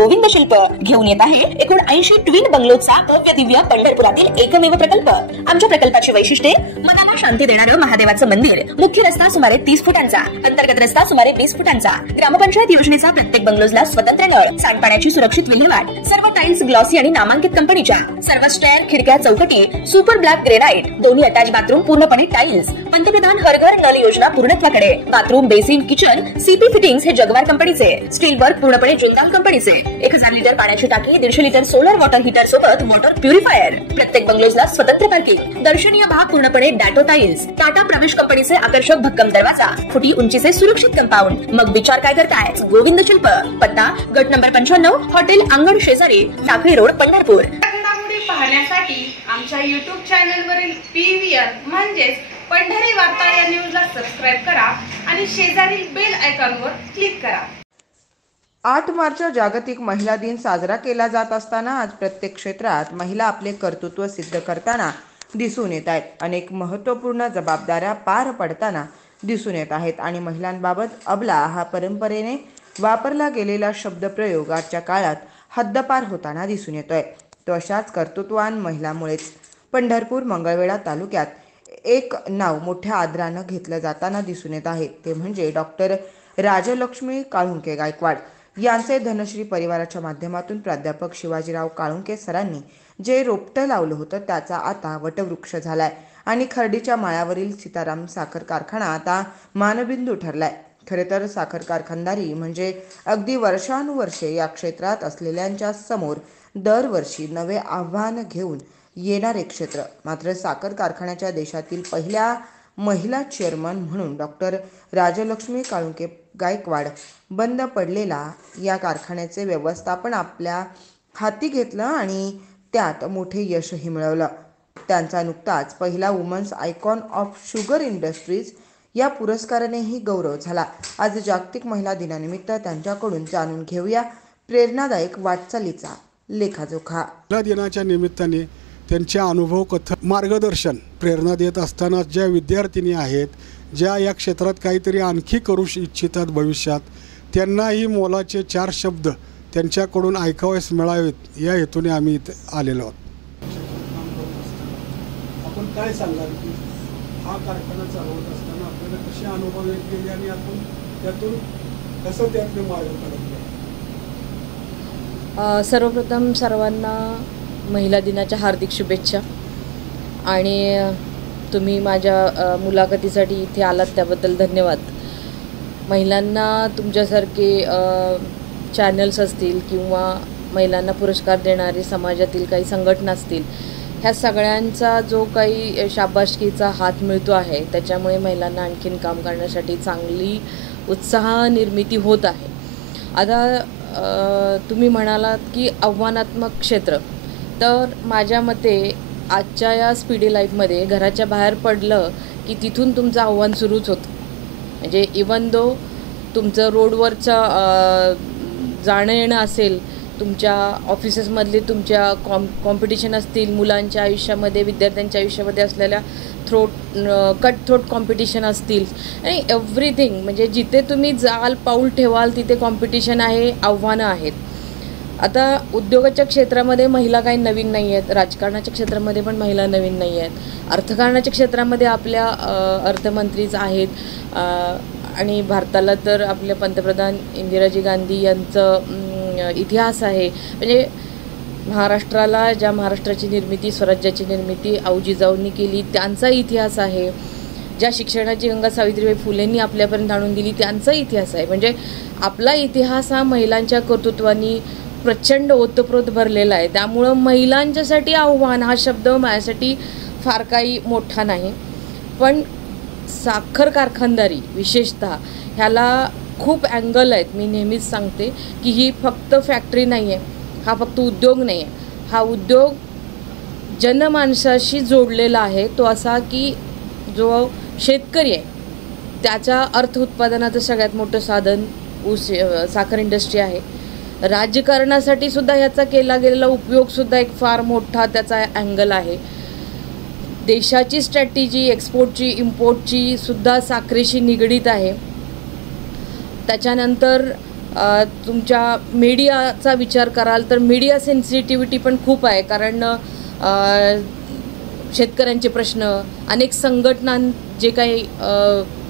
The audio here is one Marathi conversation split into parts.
गोविंद शिल्प घेऊन येत आहे एकूण 80 ट्विन बंगलोचा भव्य दिव्य पंढरपुरातील एकमेव प्रकल्प। आमच्या प्रकल्पाची वैशिष्ट्ये मनाला शांती देणारं महादेवाचं मंदिर, मुख्य रस्ता सुमारे 30 फुटांचा, अंतर्गत रस्ता सुमारे 20 फुटांचा, ग्रामपंचायत योजनेचा प्रत्येक बंगलोजला स्वतंत्र नळ, सांडपाण्याची सुरक्षित विल्हेवाट, सर्व टाइल्स ग्लॉसी आणि नामांकित कंपनीच्या, सर्व स्टेअर, खिडक्या, चौकटी सुपर ब्लॅक ग्रेनाइट, दोन्ही अटॅच बाथरूम पूर्णपणे टाइल्स, पंतप्रधान हर घर नल योजना पूर्णत्वाकडे, bathroom, basin, kitchen CP fittings हे जगवार कंपनीचे, स्टील वर्क पूर्णपणे जिंदाल कंपनीचे, 1000 लिटर पाण्याची टाकी, 150 लिटर सोलर वॉटर हीटर सोबत वॉटर प्युरिफायर, प्रत्येक बंगलोजला स्वतंत्र पार्किंग, दर्शनीय भाग पूर्णपणे डॅटो टाइल्स, टाटा प्रवेश कंपनीचे आकर्षक भक्कम दरवाजा, फुटी उंचीचे सुरक्षित कंपाऊंड। मग विचार काय करताय? गोविंद शिल्प, पत्ता गट नंबर 95, हॉटेल अंगण शेजारी, टाकळी रोड, पंढरपूर। पाहण्यासाठी आमच्या YouTube चॅनलवरील PVR म्हणजेच पंढरी वार्ता या न्यूजला सबस्क्राइब करा आणि शेजारील बेल आयकॉनवर क्लिक करा। 8 मार्च जागतिक महिला दिन साजरा केला जात असताना आज प्रत्येक क्षेत्रात महिला आपले कर्तृत्व सिद्ध करताना दिसून येत आहेत। अनेक महत्त्वपूर्ण जबाबदाऱ्या पार पडताना दिसून येत आहेत आणि महिलांबाबत अबला हा परंपरेने वापरला गेलेला शब्दप्रयोग आजच्या काळात हद्दपार होताना दिसून येतोय। तो अशाच कर्तृत्ववान महिलांमुळेच पंढरपूर मंगळवेढा तालुक्यात एक नाव मोठ्या आदरानं घेतलं जाताना दिसून येत आहे, ते म्हणजे डॉक्टर राजलक्ष्मी काळुंके गायकवाड यांचे धनश्री परिवाराच्या माध्यमातून प्राध्यापक शिवाजीराव काळुंके सरांनी जे रोपटं लावलं होतं त्याचा आता वटवृक्ष झालाय आणि खर्डीच्या माळ्यावरील सीताराम साखर कारखाना आता मानबिंदू ठरलाय। खरे तर साखर कारखानदारी म्हणजे अगदी वर्षानुवर्षे या क्षेत्रात असलेल्यांच्या समोर दरवर्षी नवे आव्हान घेऊन येणारे क्षेत्र। मात्र साखर कारखान्याच्या देशातील पहिल्या महिला चेअरमन म्हणून डॉक्टर राजलक्ष्मी काळुंके गायकवाड बंद पडलेला या कारखान्याचे व्यवस्थापन आपल्या हाती घेतलं आणि त्यात मोठे यशही मिळवलं। त्यांचा नुकताच पहिला women's icon of sugar industries या पुरस्कारानेही गौरव झाला। आज जागतिक महिला दिनानिमित्त त्यांच्याकडून जाणून घेऊया प्रेरणादायक वाटचालीचा लेखाजोखा। महिला दिनाच्या निमित्ताने त्यांचे अनुभव कथा, मार्गदर्शन, प्रेरणा देत असताना ज्या विद्यार्थिनी आहेत, ज्या या क्षेत्रात काहीतरी आणखी करू इच्छितात भविष्यात, त्यांनाही मोलाचे 4 शब्द त्यांच्याकडून ऐकावयास मिळावेत या हेतूने आम्ही इथे आलेलो आहोत। आपण काय सांगाल की हा कारखाना चालवत असताना आपल्याला कसे अनुभव येत गेले आणि आपण त्यातून कसं त्यातले मार्ग काढले? सर्वप्रथम सर्वांना महिला दिनाच्या हार्दिक शुभेच्छा आणि तुम्ही माझ्या मुलाखतीसाठी इथे आलात त्याबद्दल धन्यवाद। महिलांना तुमच्यासारखे चॅनल्स असतील किंवा महिलांना पुरस्कार देणारी समाजातील काही संघटना असतील, ह्या सगळ्यांचा जो काही शाबासकीचा हात मिळतो आहे त्याच्यामुळे महिलांना आणखीन काम करण्यासाठी चांगली उत्साह निर्मिती होत आहे। आता तुम्ही म्हणालात की आव्हानात्मक क्षेत्र, तर माझ्या मते आजच्या या स्पीडी लाईफमध्ये घराच्या बाहेर पडलं की तिथून तुमचं आव्हान सुरूच होतं। म्हणजे इवन दो तुमचं रोडवरचं जाणं येणं असेल, तुमच्या ऑफिसेसमधले तुमच्या कॉम्पिटिशन असतील, मुलांच्या आयुष्यामध्ये, विद्यार्थ्यांच्या आयुष्यामध्ये असलेल्या कट थ्रोट कॉम्पिटिशन असतील आणि एव्हरीथिंग, म्हणजे जिथे तुम्ही जाल, पाऊल ठेवाल तिथे कॉम्पिटिशन आहे, आव्हानं आहेत। आता उद्योगाच्या क्षेत्रामध्ये महिला काही नवीन नाही आहेत, राजकारणाच्या क्षेत्रामध्ये पण महिला नवीन नाही आहेत, अर्थकारणाच्या क्षेत्रामध्ये आपल्या अर्थमंत्रीच आहेत आणि भारताला तर आपल्या पंतप्रधान इंदिराजी गांधी यांचं इतिहास आहे। म्हणजे महाराष्ट्राला, ज्या महाराष्ट्राची निर्मिती, स्वराज्याची निर्मिती जिजाऊंनी केली त्यांचा इतिहास आहे, ज्या शिक्षणाची गंगा सावित्रीबाई फुलेंनी आपल्यापर्यंत आणून दिली त्यांचा इतिहास आहे। म्हणजे आपला इतिहास हा महिलांच्या कर्तृत्वानी प्रचंड ओतप्रोत भरलेला आहे। त्यामुळं महिलांच्यासाठी आव्हान हा शब्द माझ्यासाठी फार काही मोठा नाही, पण साखर कारखानदारी विशेषतः ह्याला खूप अँगल आहेत। मी नेहमीच सांगते की ही फक्त फॅक्टरी नाही आहे, हा फक्त उद्योग नाही आहे, हा उद्योग जनमानसाशी जोडलेला आहे। तो असा की जो शेतकरी आहे त्याच्या अर्थ उत्पादनाचं सगळ्यात मोठं साधन साखर इंडस्ट्री आहे। राजकारणासाठी सुद्धा ह्याचा केला गेलेला उपयोगसुद्धा एक फार मोठा त्याचा अँगल आहे। देशाची स्ट्रॅटेजी, एक्सपोर्टची, इम्पोर्टची सुद्धा साखरेशी निगडीत आहे। त्याच्यानंतर तुमच्या मीडियाचा विचार कराल तर मीडिया सेन्सिटिव्हिटी पण खूप आहे, कारण शेतकऱ्यांचे प्रश्न, अनेक संघटना जे काही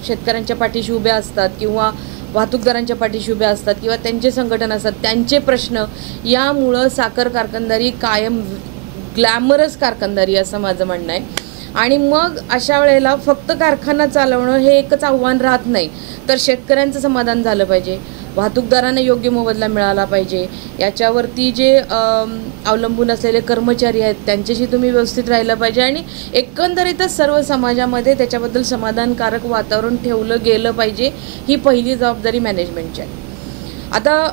शेतकऱ्यांच्या पाठीशी उभ्या असतात किंवा वाहतूकदारांच्या पाठीशी उभ्या असतात किंवा त्यांचे संघटन असतात, त्यांचे प्रश्न, यामुळं साखर कारखानदारी कायम ग्लॅमरस कारखानदारी असं माझं म्हणणं आहे. आणि मग अशा वेळेला फक्त कारखाना चालवणं हे एकच आव्हान राहत नाही, तर शेतकऱ्यांचं समाधान झालं पाहिजे, वाहतूकदारांना योग्य मोबदला मिळाला पाहिजे, याच्यावरती जे अवलंबून असलेले कर्मचारी आहेत त्यांच्याशी तुम्ही व्यवस्थित राहिलं पाहिजे आणि एकंदरीतच सर्व समाजामध्ये त्याच्याबद्दल समाधानकारक वातावरण ठेवलं गेलं पाहिजे. ही पहिली जबाबदारी मॅनेजमेंटची आहे. आता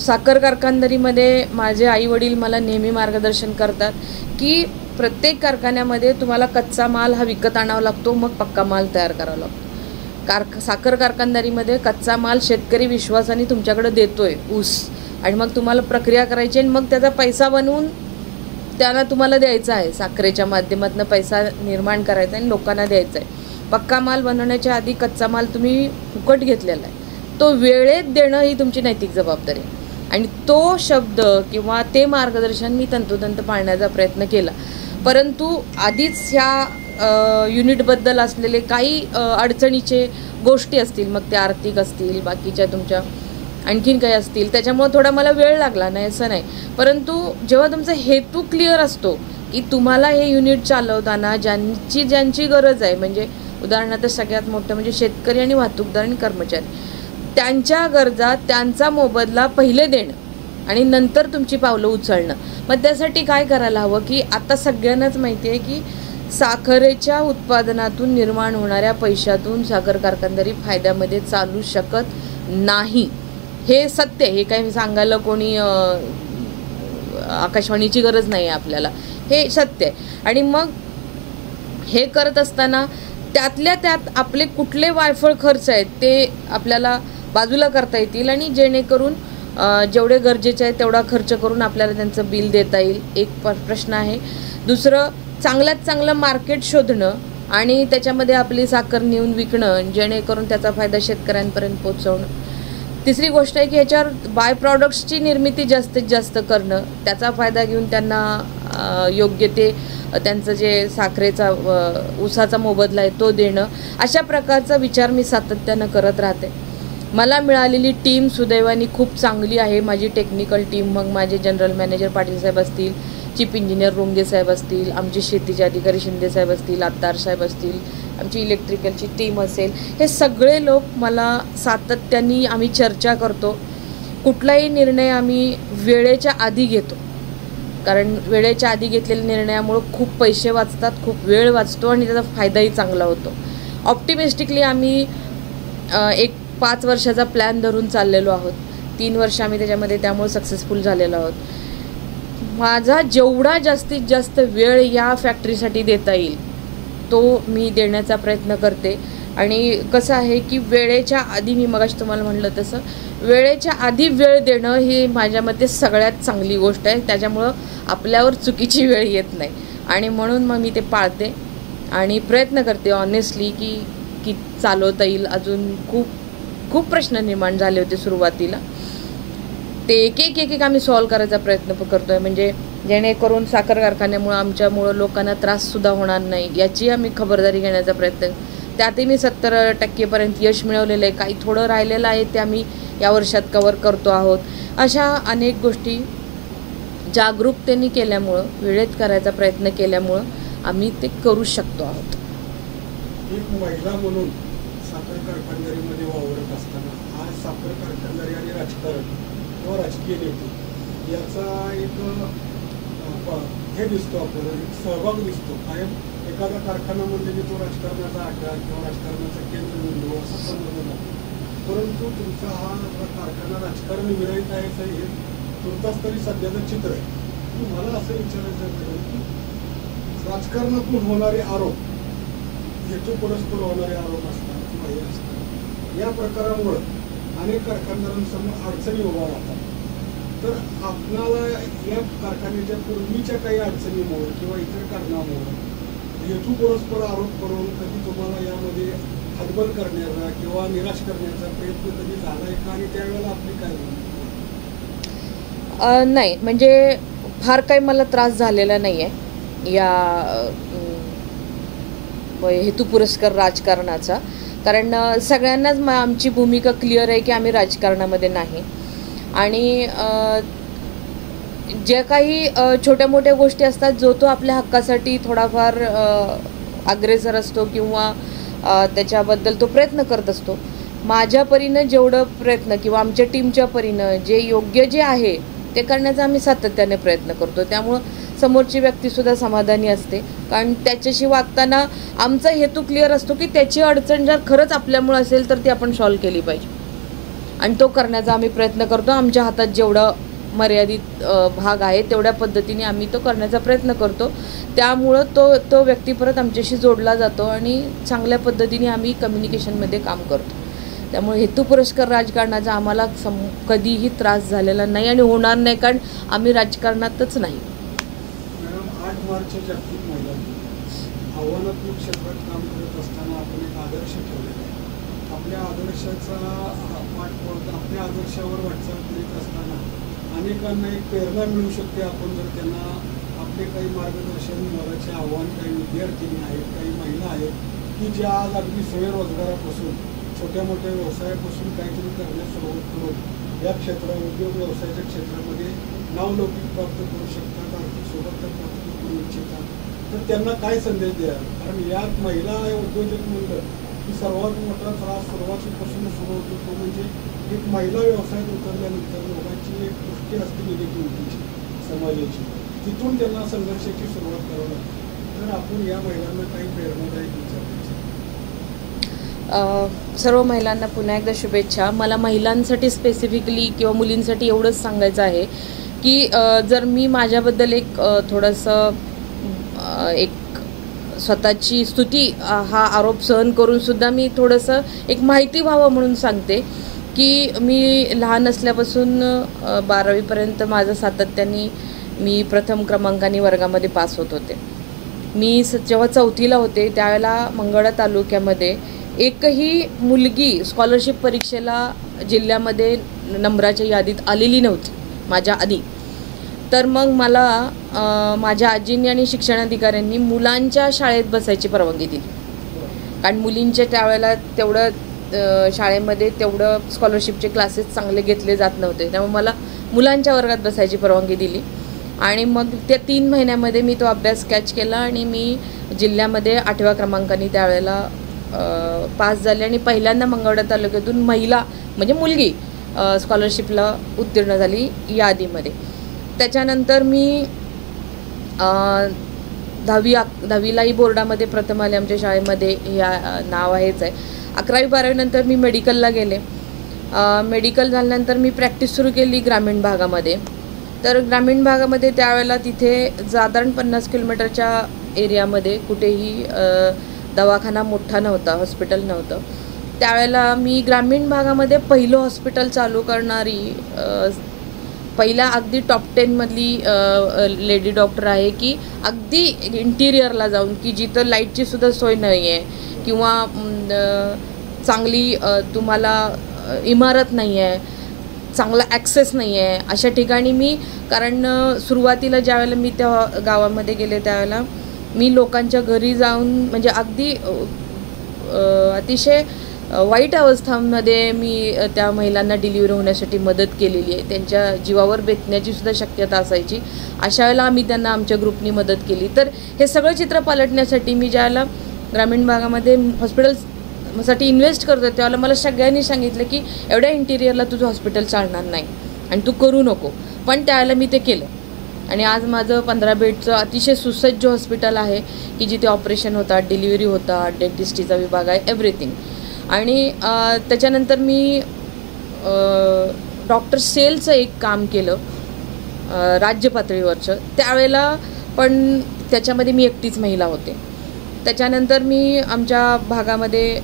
साखर कारखानदारीमध्ये माझे आईवडील मला नेहमी मार्गदर्शन करतात की प्रत्येक कारखान्यामध्ये तुम्हाला कच्चा माल हा विकत आणावा लागतो, मग पक्का माल तयार करावा लागतो. साखर कारखानदारीमध्ये कच्चा माल शेतकरी विश्वासाने तुमच्याकडे देतोय, ऊस, आणि मग तुम्हाला प्रक्रिया करायची आणि मग त्याचा पैसा बनवून त्यांना तुम्हाला द्यायचा आहे. साखरेच्या माध्यमातून पैसा निर्माण करायचा आणि लोकांना द्यायचा आहे. पक्का माल बनवण्याच्या आधी कच्चा माल तुम्ही फुकट घेतलेला आहे, तो वेळेत देणं ही तुमची नैतिक जबाबदारी आहे. आणि तो शब्द किंवा ते मार्गदर्शन मी तंतोतंत पाळण्याचा प्रयत्न केला. परंतु आधीच ह्या युनिटबद्दल असलेले काही अडचणीचे गोष्टी असतील, मग ते आर्थिक असतील, बाकीच्या तुमच्या आणखीन काही असतील, त्याच्यामुळे थोडा मला वेळ लागला नाही असं नाही. परंतु जेव्हा तुमचा हेतू क्लिअर असतो की तुम्हाला हे युनिट चालवताना ज्यांची गरज आहे, म्हणजे उदाहरणार्थ सगळ्यात मोठं म्हणजे शेतकरी आणि वाहतूकदार आणि कर्मचारी, त्यांच्या गरजा, त्यांचा मोबदला पहिले देणं आणि नंतर तुमची पावलं उचलणं. मग त्यासाठी काय करायला हवं की आता सगळ्यांनाच माहिती आहे की साखरेच्या उत्पादनातून निर्माण होणाऱ्या पैशातून साखर कारखानदारी फायद्यामध्ये चालू शकत नाही. हे सत्य आहे, हे काही सांगायला कोणी आकाशवाणीची गरज नाही आहे आपल्याला, हे सत्य आहे. आणि मग हे करत असताना त्यातल्या त्यात आपले कुठले वायफळ खर्च आहेत ते आपल्याला बाजूला करता येतील आणि जेणेकरून जेवढे गरजेचे आहे तेवढा खर्च करून आपल्याला त्यांचं बिल देता येईल, एक प्रश्न आहे. दुसरं, चांगल्यात चांगलं मार्केट शोधणं आणि त्याच्यामध्ये आपली साखर नेऊन विकणं, जेणेकरून त्याचा फायदा शेतकऱ्यांपर्यंत पोहोचवणं. तिसरी गोष्ट आहे की ह्याच्यावर बाय प्रॉडक्ट्सची निर्मिती जास्तीत जास्त करणं, त्याचा फायदा घेऊन त्यांना योग्य ते त्यांचं जे साखरेचा ऊसाचा मोबदला आहे तो देणं. अशा प्रकारचा विचार मी सातत्यानं करत राहते. मला मिळालेली टीम सुदैवाने खूप चांगली आहे. माझी टेक्निकल टीम, मग माझे जनरल मॅनेजर पाटील साहेब असतील, चीफ इंजिनियर रोंगे साहेब असतील, आमचे शेतीचे अधिकारी शिंदे साहेब असतील, आत्तार साहेब असतील, आमची इलेक्ट्रिकलची टीम असेल, हे सगळे लोक मला सातत्याने आम्ही चर्चा करतो. कुठलाही निर्णय आम्ही वेळेच्या आधी घेतो, कारण वेळेच्या आधी घेतलेल्या निर्णयामुळं खूप पैसे वाचतात, खूप वेळ वाचतो आणि त्याचा फायदाही चांगला होतो. ऑप्टिमिस्टिकली आम्ही एक 5 वर्षाचा प्लॅन धरून चाललेलो आहोत. 3 वर्ष आम्ही त्याच्यामध्ये त्यामुळे सक्सेसफुल झालेलो आहोत. माझा जेवढा जास्तीत जास्त वेळ या फॅक्टरीसाठी देता येईल तो मी देण्याचा प्रयत्न करते. आणि कसं आहे की वेळेच्या आधी, मी मगाशी तुम्हाला म्हटलं तसं, वेळेच्या आधी वेळ देणं ही माझ्या मते सगळ्यात चांगली गोष्ट आहे. त्याच्यामुळं आपल्यावर चुकीची वेळ येत नाही आणि म्हणून मग मी ते पाळते आणि प्रयत्न करते ऑनेस्टली की चालवता येईल. अजून खूप प्रश्न निर्माण झाले होते सुरुवातीला, ते एक आम्ही सॉल्व्ह करायचा प्रयत्न करतो आहे, म्हणजे जेणेकरून साखर कारखान्यामुळं आमच्यामुळं लोकांना त्राससुद्धा होणार नाही याची आम्ही खबरदारी घेण्याचा प्रयत्न. त्यातही मी 70% यश मिळवलेलं आहे. काही थोडं राहिलेलं आहे ते आम्ही या वर्षात कव्हर करतो आहोत. अशा अनेक गोष्टी जागरूकतेने केल्यामुळं, वेळेत करायचा प्रयत्न केल्यामुळं आम्ही ते करू शकतो आहोत. एक महिला म्हणून साखर कारखानदारीमध्ये वावरत असताना आज साखर कारखानदारी आणि राजकारण किंवा राजकीय नेते याचा एक हे दिसतो, आपल्याला एक सहभाग दिसतो. कायम एखादा कारखाना म्हणजे की तो राजकारणाचा आधार किंवा राजकारणाचा केंद्रबिंदू असा समजला जातो. परंतु तुमचा हा कारखाना राजकारण विरहित आहे असं हे तुमचाच तरी सध्याचं चित्र आहे. मला असं विचारायचं आहे की राजकारणातून होणारे आरोप, हेतू परस्पर होणारे आरोप असतात किंवा हे असतात, या प्रकारामुळं अनेक कारखानदारांसमोर अडचणी उभा राहतात. तर आपणाला या कारखान्याच्या पूर्वीच्या काही अडचणीमुळे किंवा इतर कारणामुळे हेतू परस्पर आरोप करून कधी तुम्हाला यामध्ये हतबल करण्याचा किंवा निराश करण्याचा प्रयत्न कधी झाला आहे का, आणि त्यावेळेला आपली काय भूमिका? नाही, म्हणजे फार काही मला त्रास झालेला नाही आहे या हेतुपुरस्कर राजकारणाचा, कारण सगळ्यांनाच आमची भूमिका क्लिअर आहे की आम्ही राजकारणामध्ये नाही. आणि ज्या काही छोट्या मोठ्या गोष्टी असतात, जो तो आपल्या हक्कासाठी थोडाफार अग्रेसर असतो किंवा त्याच्याबद्दल तो प्रयत्न करत असतो. माझ्या परीनं जेवढं प्रयत्न किंवा आमच्या टीमच्या परीनं जे योग्य जे आहे ते करण्याचा आम्ही सातत्याने प्रयत्न करतो. त्यामुळं समोरची व्यक्तीसुद्धा समाधानी असते, कारण त्याच्याशी वागताना आमचा हेतू क्लिअर असतो की त्याची अडचण जर खरंच आपल्यामुळं असेल तर ती आपण सॉल्व्ह केली पाहिजे, आणि तो करण्याचा आम्ही प्रयत्न करतो. आमच्या हातात जेवढं मर्यादित भाग आहे तेवढ्या पद्धतीने आम्ही तो करण्याचा प्रयत्न करतो. त्यामुळं तो व्यक्ती परत आमच्याशी जोडला जातो आणि चांगल्या पद्धतीने आम्ही कम्युनिकेशनमध्ये काम करतो. त्यामुळे हेतुपुरस्कर राजकारणाचा आम्हाला कधीही त्रास झालेला नाही आणि होणार नाही, कारण आम्ही राजकारणातच नाही. मॅडम, 8 मार्च जागतिक महिला दिन, आव्हानात्मक क्षेत्रात काम करत असताना आपण एक आदर्श ठेवलेला आहे. आपल्या आदर्शाचा पाठपुरावा, आपल्या आदर्शावर वाटचाल करीत असताना अनेकांना एक प्रेरणा मिळू शकते. आपण जर त्यांना आपले काही मार्गदर्शन, मोलाचे आव्हान, काही विद्यार्थिनी आहेत, काही महिला आहेत की ज्या आज अगदी स्वयंरोजगारापासून, छोट्या मोठ्या व्यवसायापासून काहीतरी करण्यास सुरुवात करून या क्षेत्रात, उद्योग व्यवसायाच्या क्षेत्रामध्ये नावलौकिक प्राप्त करू शकतात, आर्थिक सोबत प्राप्त करू इच्छितात, तर त्यांना काय संदेश द्या? कारण यात महिला उद्योजक म्हणलं की सर्वात मोठा त्रास सुरुवातीपासून सुरू होतो, तो म्हणजे एक महिला व्यवसायात उतरल्यानंतर लोकांची एक दृष्टी असते निगेटिव्हिटीची, समाजाची, तिथून त्यांना संघर्षाची सुरुवात करावी लागते. तर आपण या महिलांना काही प्रेरणादायक विचार द्यायचे? सर्व महिलांना पुन्हा एकदा शुभेच्छा. मला महिलांसाठी स्पेसिफिकली किंवा मुलींसाठी एवढंच सांगायचं आहे की जर मी माझ्याबद्दल एक थोडंसं एक स्वतःची स्तुती हा आरोप सहन करूनसुद्धा मी थोडंसं एक माहिती व्हावं म्हणून सांगते की मी लहान असल्यापासून 12वीपर्यंत माझं सातत्याने मी प्रथम क्रमांकाने वर्गामध्ये पास होत होते. मी जेव्हा 4थीला होते त्यावेळेला मंगळा तालुक्यामध्ये एकही मुलगी स्कॉलरशिप परीक्षेला जिल्ह्यामध्ये नंबराच्या यादीत आलेली नव्हती माझ्या आधी. तर मग मला माझ्या आजींनी आणि शिक्षणाधिकाऱ्यांनी मुलांच्या शाळेत बसायची परवानगी दिली, कारण मुलींच्या त्यावेळेला तेवढं शाळेमध्ये तेवढं स्कॉलरशिपचे क्लासेस चांगले घेतले जात नव्हते. त्यामुळे मला मुलांच्या वर्गात बसायची परवानगी दिली आणि मग त्या 3 महिन्यामध्ये मी तो अभ्यास कॅच केला आणि मी जिल्ह्यामध्ये 8व्या क्रमांकाने त्यावेळेला पास झाले आणि पहिल्यांदा मंगळवेढा तालुक्यातून महिला म्हणजे मुलगी स्कॉलरशिपला उत्तीर्ण झाली यादीमध्ये. त्याच्यानंतर मी 10वीलाही बोर्डामध्ये प्रथम आले आमच्या शाळेमध्ये, हे नाव आहेच आहे. 11वी-12वी नंतर मी मेडिकलला गेले. मेडिकल झाल्यानंतर मी प्रॅक्टिस सुरू केली ग्रामीण भागामध्ये. तर ग्रामीण भागामध्ये त्यावेळेला तिथे साधारण 50 किलोमीटरच्या एरियामध्ये कुठेही दवाखाना मोठा नव्हता, हॉस्पिटल नव्हतं. त्यावेळेला मी ग्रामीण भागामध्ये पहिलं हॉस्पिटल चालू करणारी पहिल्या अगदी टॉप 10मधली लेडी डॉक्टर आहे की अगदी इंटिरियरला जाऊन की जिथं लाईटची सुद्धा सोय नाही आहे किंवा चांगली तुम्हाला इमारत नाही आहे, चांगला ॲक्सेस नाही आहे, अशा ठिकाणी मी, कारण सुरुवातीला ज्यावेळेला मी त्या गावामध्ये गेले त्यावेळेला मी लोकांच्या घरी जाऊन म्हणजे अगदी अतिशय वाईट अवस्थांमध्ये मी त्या महिलांना डिलिव्हरी होण्यासाठी मदत केलेली आहे. त्यांच्या जीवावर बेतण्याची सुद्धा शक्यता असायची. अशा वेळेला आम्ही त्यांना आमच्या ग्रुपनी मदत केली. तर हे सगळं चित्र पालटण्यासाठी मी ज्यावेळेला ग्रामीण भागामध्ये हॉस्पिटलसाठी इन्व्हेस्ट करतो त्यावेळेला मला सगळ्यांनी सांगितलं की एवढ्या इंटिरियरला तुझं हॉस्पिटल चालणार नाही आणि तू करू नको. पण त्यावेळेला मी ते केलं आणि आज माझं 15 बेडचं अतिशय सुसज्ज हॉस्पिटल आहे की जिथे ऑपरेशन होतात, डिलिव्हरी होतात, डेंटिस्ट्रीचा विभाग आहे, एव्हरीथिंग. आणि त्याच्यानंतर मी डॉक्टर सेलचं एक काम केलं राज्य पातळीवरचं. त्यावेळेला पण त्याच्यामध्ये मी एकटीच महिला होते. त्याच्यानंतर मी आमच्या भागामध्ये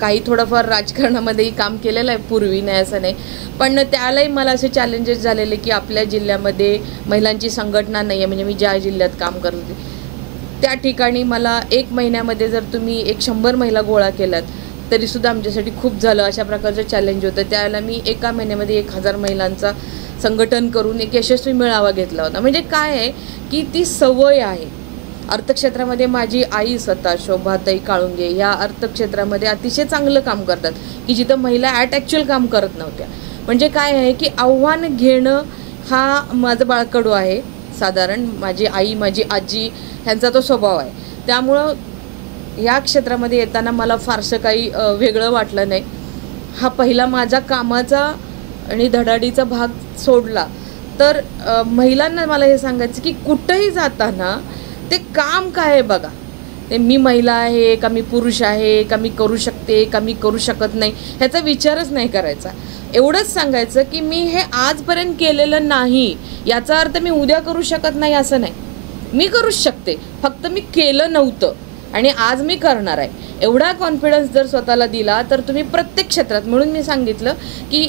काही थोडंफार राजकारणामध्येही काम केलेलं आहे, पूर्वी नाही असं नाही, पण त्यालाही मला असे चॅलेंजेस झालेले की आपल्या जिल्ह्यामध्ये महिलांची संघटना नाही आहे. म्हणजे मी ज्या जिल्ह्यात काम करत होते त्या ठिकाणी मला 1 महिन्यामध्ये जर तुम्ही 100 महिला गोळा केल्यात तरीसुद्धा आमच्यासाठी खूप झालं. अशा प्रकारचं चॅलेंज होतं. त्यावेळेला मी एका महिन्यामध्ये 1000 महिलांचा संघटन करून एक यशस्वी मेळावा घेतला होता. म्हणजे काय आहे की ती सवय आहे. अर्थक्षेत्रामध्ये माझी आई स्वतः शोभाताई काळुंगे ह्या अर्थक्षेत्रामध्ये अतिशय चांगलं काम करतात की जिथं महिला ॲक्च्युअल काम करत नव्हत्या. म्हणजे काय आहे की आव्हान घेणं हा माझं बाळकडू आहे. साधारण माझी आई, माझी आजी ह्यांचा तो स्वभाव आहे. त्यामुळं या क्षेत्रामध्ये येताना मला फारसं काही वेगळं वाटलं नाही. हा पहिला माझा कामाचा आणि धडाडीचा भाग सोडला तर महिलांना मला हे सांगायचं की कुठंही जाताना ते काम काय आहे बघा. ते मी महिला आहे का मी पुरुष आहे का मी करू शकते का मी करू शकत नाही ह्याचा विचारच नाही करायचा. एवढंच सांगायचं की मी हे आजपर्यंत केलेलं नाही याचा अर्थ मी उद्या करू शकत नाही असं नाही. मी करूच शकते, फक्त मी केलं नव्हतं आणि आज मी करणार आहे. एवढा कॉन्फिडन्स जर स्वतःला दिला तर तुम्ही प्रत्येक क्षेत्रात, म्हणून मी सांगितलं की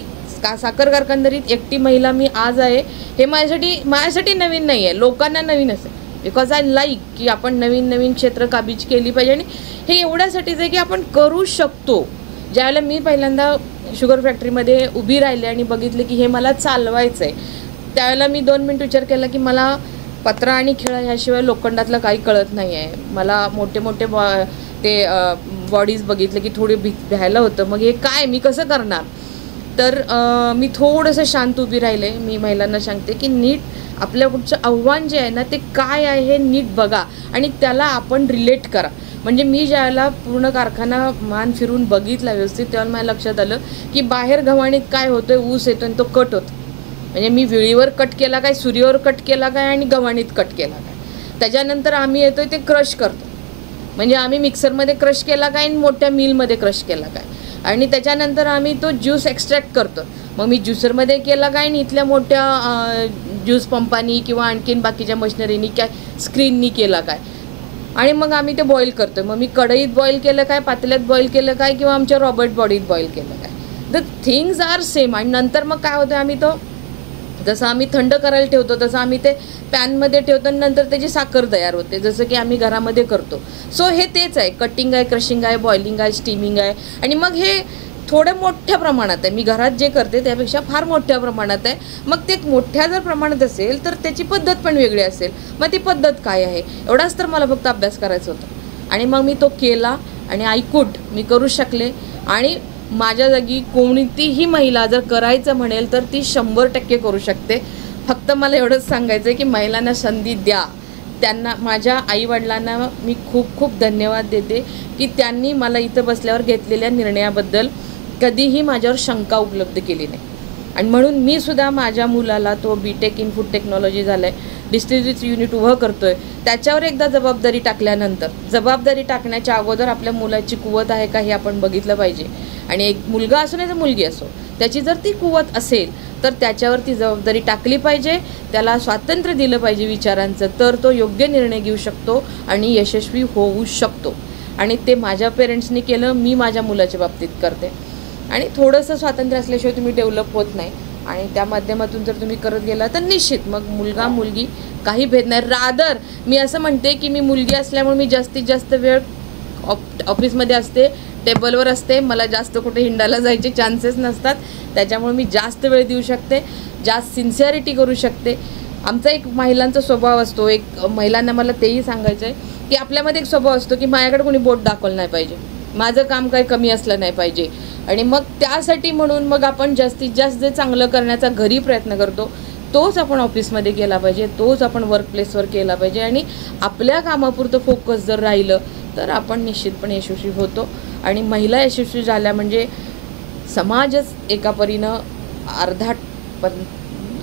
साखर कारखानदारीत एकटी महिला मी आज आहे हे माझ्यासाठी नवीन नाही आहे, लोकांना नवीन असेल. बिकॉज आय लाईक की आपण नवीन क्षेत्र काबीज केली पाहिजे आणि हे एवढ्यासाठीच आहे की आपण करू शकतो. ज्यावेळेला मी पहिल्यांदा शुगर फॅक्टरीमध्ये उभी राहिले आणि बघितले की हे मला चालवायचं आहे त्यावेळेला मी 2 मिनिट विचार केला की मला पत्रा आणि खिळा ह्याशिवाय लोखंडातलं काही कळत नाही आहे. मला मोठे ते बॉडीज बघितले की थोडी भ्यायला होतं. मग हे काय, मी कसं करणार. तर मी थोडंसं शांत उभी राहिले. मी महिलांना सांगते की नीट आपल्या पुढचं आव्हान जे आहे ना ते काय आहे हे नीट बघा आणि त्याला आपण रिलेट करा. म्हणजे मी ज्यावेळेला पूर्ण कारखाना मान फिरून बघितला व्यवस्थित तेव्हा मला लक्षात आलं की बाहेर गव्हाणीत काय होतोय, ऊस येतो आणि तो कट होतो. म्हणजे मी विळीवर कट केला काय, सूर्यावर कट केला काय आणि गव्हाणीत कट केला काय. त्याच्यानंतर आम्ही येतोय ते क्रश करतो. म्हणजे आम्ही मिक्सरमध्ये क्रश केला काय आणि मोठ्या मिलमध्ये क्रश केला काय आणि त्याच्यानंतर आम्ही तो ज्यूस एक्स्ट्रॅक्ट करतो. मग मी ज्युसरमध्ये केला काय आणि इथल्या मोठ्या ज्यूस पंपानी किंवा आणखीन बाकीच्या मशिनरीनी काय स्क्रीननी केला काय आणि मग आम्ही ते बॉईल करतो. मग मी कढईत बॉईल केलं काय, पातेल्यात बॉईल केलं काय किंवा आमच्या रॉबर्ट बॉडीत बॉईल केलं काय. The things are same. आणि नंतर मग काय होतं, आम्ही तो जसं आम्ही थंड करायला ठेवतो तसं आम्ही ते पॅनमध्ये ठेवतो आणि नंतर त्याची साखर तयार होते जसं की आम्ही घरामध्ये करतो. सो हे तेच आहे, कटिंग आहे, क्रशिंग आहे, बॉइलिंग आहे, स्टीमिंग आहे आणि मग हे थोड्या मोठ्या प्रमाणात आहे. मी घरात जे करते त्यापेक्षा फार मोठ्या प्रमाणात आहे. मग ते मोठ्या जर प्रमाणात असेल तर त्याची पद्धत पण वेगळी असेल. मग ती पद्धत काय आहे एवढाच तर मला फक्त अभ्यास करायचा होता आणि मग मी तो केला आणि मी करू शकले. आणि माझ्या जागी कोणतीही महिला जर करायचं म्हणेल तर ती 100% करू शकते. फक्त मला एवढंच सांगायचं आहे की महिलांना संधी द्या. त्यांना, माझ्या आईवडिलांना मी खूप खूप धन्यवाद देते की त्यांनी मला इथं बसल्यावर घेतलेल्या निर्णयाबद्दल कधीही माझ्यावर शंका उपलब्ध केली नाही. आणि म्हणून मी सुद्धा माझ्या मुलाला, तो BTech इन फूड टेक्नॉलॉजी झालं आहे, डिस्टिलरीचं युनिट उभं करतो आहे, त्याच्यावर एकदा जबाबदारी टाकल्यानंतर, जबाबदारी टाकण्याच्या अगोदर आपल्या मुलाची कुवत आहे का हे आपण बघितलं पाहिजे. आणि एक मुलगा असो नाही तर मुलगी असो, त्याची जर ती कुवत असेल तर त्याच्यावर ती जबाबदारी टाकली पाहिजे, त्याला स्वातंत्र्य दिलं पाहिजे विचारांचं, तर तो योग्य निर्णय घेऊ शकतो आणि यशस्वी होऊ शकतो. आणि ते माझ्या पेरेंट्सनी केलं, मी माझ्या मुलाच्या बाबतीत करते. आणि थोडंसं स्वातंत्र्य असल्याशिवाय तुम्ही डेव्हलप होत नाही आणि त्या माध्यमातून जर तुम्ही करत गेला तर निश्चित मग मुलगा मुलगी काही भेद नाही. रादर मी असं म्हणते की मी मुलगी असल्यामुळे मी जास्तीत जास्त वेळ ऑफिसमध्ये असते, टेबलवर असते, मला जास्त कुठे हिंडायला जायचे चान्सेस नसतात, त्याच्यामुळे मी जास्त वेळ देऊ शकते, जास्त सिन्सिअरिटी करू शकते. आमचा एक महिलांचा स्वभाव असतो, एक महिलांना मला तेही सांगायचं आहे की आपल्यामध्ये एक स्वभाव असतो की माझ्याकडे कोणी बोट दाखवलं नाही पाहिजे, माझं काम काही कमी असलं नाही पाहिजे. आणि मग त्यासाठी म्हणून मग आपण जास्तीत जास्त जे चांगलं करण्याचा घरी प्रयत्न करतो तोच आपण ऑफिसमध्ये केला पाहिजे, तोच आपण वर्कप्लेसवर केला पाहिजे. आणि आपल्या कामापुरतं फोकस जर राहिलं तर आपण निश्चितपणे यशस्वी होतो. आणि महिला यशस्वी झाल्या म्हणजे समाजच एका परीनं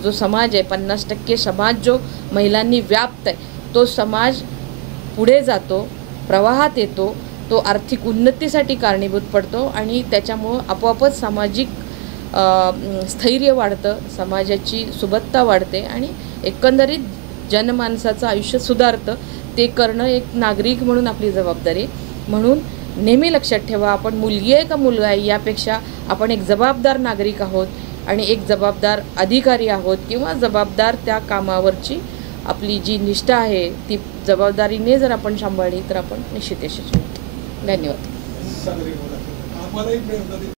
जो समाज आहे 50% समाज जो महिलांनी व्याप्त आहे तो समाज पुढे जातो, प्रवाहात येतो, तो आर्थिक उन्नतीसाठी कारणीभूत पडतो आणि त्याच्यामुळं आपोआपच सामाजिक स्थैर्य वाढतं, समाजाची सुबत्ता वाढते आणि एकंदरीत जनमानसाचं आयुष्य सुधारतं. ते करणं एक नागरिक म्हणून आपली जबाबदारी. म्हणून नेहमी लक्षात ठेवा, आपण मुलगी आहे का मुलगा आहे यापेक्षा आपण एक जबाबदार नागरिक आहोत आणि एक जबाबदार अधिकारी आहोत किंवा जबाबदार त्या कामावरची आपली जी निष्ठा आहे ती जबाबदारीने जर आपण सांभाळली तर आपण निश्चित यशस्वी होतो. धन्यवाद. तुम्हालाही प्रेरणा देईल.